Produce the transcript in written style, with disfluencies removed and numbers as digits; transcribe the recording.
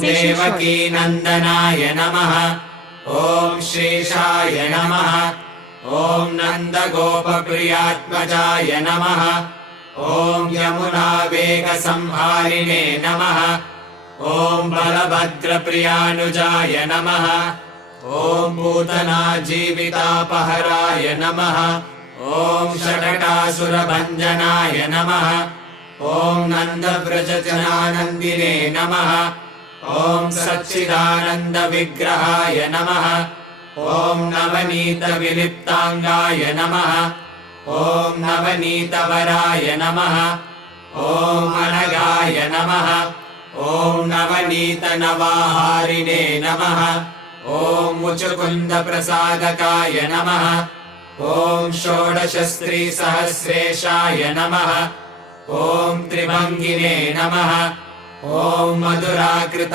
देवकीनन्दनाय नमः। ॐ श्रीशाय नमः। ॐ नन्दगोपप्रियात्मजाय नमः। ॐ यमुनावेगसंहारिणे नमः। ॐ बलभद्रप्रियानुजाय नमः। ॐ पूतनाजीवितापहराय नमः। ॐ षटकासुरभञ्जनाय नमः। ॐ नन्दव्रजजनानन्दिने नमः। ॐ सच्चिदानन्दविग्रहाय नमः। ॐ नवनीतविलिप्ताङ्गाय नमः। ॐ नवनीतवराय नमः। ॐ अनगाय नमः। ॐ नवनीतनवाहारिणे नमः। ॐ मुचुकुन्दप्रसादकाय नमः। ॐ षोडशस्त्रीसहस्रेशाय नमः। ॐ त्रिभङ्गिने नमः। ॐ मधुराकृत